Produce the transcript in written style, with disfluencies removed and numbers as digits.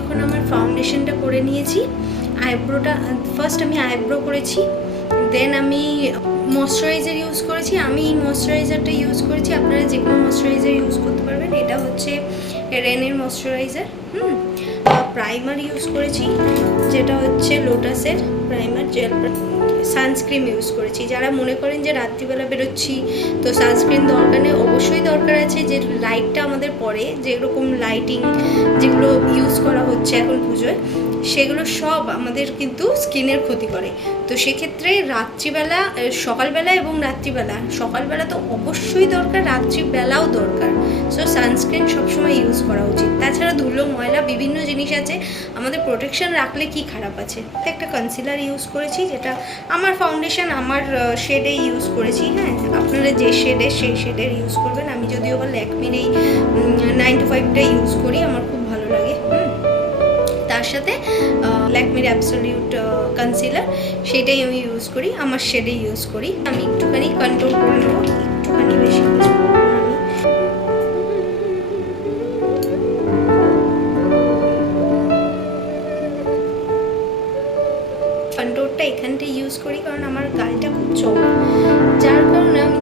এখন আমার ফাউন্ডেশনটা করে নিয়েছি, আইব্রোটা ফার্স্ট আমি আইব্রো করেছি, দেন আমি ময়শ্চারাইজার ইউজ করেছি। আমি এই ময়শ্চারাইজারটা ইউজ করেছি, আপনারা যে কোনো ময়শ্চারাইজার ইউজ করতে পারবেন। এটা হচ্ছে রেনের ময়শ্চারাইজার। প্রাইমার ইউজ করেছি, যেটা হচ্ছে লোটাসের প্রাইমার জেল। সানস্ক্রিন ইউজ করেছি। যারা মনে করেন যে রাত্রিবেলা বেরোচ্ছি তো সানস্ক্রিন দরকার নেই, অবশ্যই দরকার আছে। যে লাইটটা আমাদের পড়ে, যেরকম লাইটিং যেগুলো ইউজ করা হচ্ছে এখন পুজোয়, সেগুলো সব আমাদের কিন্তু স্কিনের ক্ষতি করে। তো সেক্ষেত্রে রাত্রিবেলা, সকালবেলা এবং রাত্রিবেলা, সকালবেলা তো অবশ্যই দরকার, রাত্রিবেলাও দরকার। সো সানস্ক্রিন সবসময় ইউজ করা উচিত। তাছাড়া ধুলো ময়লা বিভিন্ন জিনিস আছে, আমাদের প্রোটেকশন রাখলে কি খারাপ আছে। একটা কনসিলার ইউজ করেছি, যেটা আমার ফাউন্ডেশন আমার শেডে ইউজ করেছি। হ্যাঁ, আপনারা যে শেডে সেই শেডের ইউজ করবেন। আমি যদিও বা ল্যাকমির এই 9to5টা ইউজ করি, আমার খুব ভালো লাগে। তার সাথে ল্যাকমির অ্যাবসলিউট কনসিলার, সেটাই আমি ইউজ করি, আমার শেডে ইউজ করি। আমি একটুখানি কন্ট্রোল করে নেব, একটুখানি বেশি কন্ট্রোলটা এখানটা ইউজ করি, কারণ আমার গালটা খুব চওড়া, যার কারণে আমি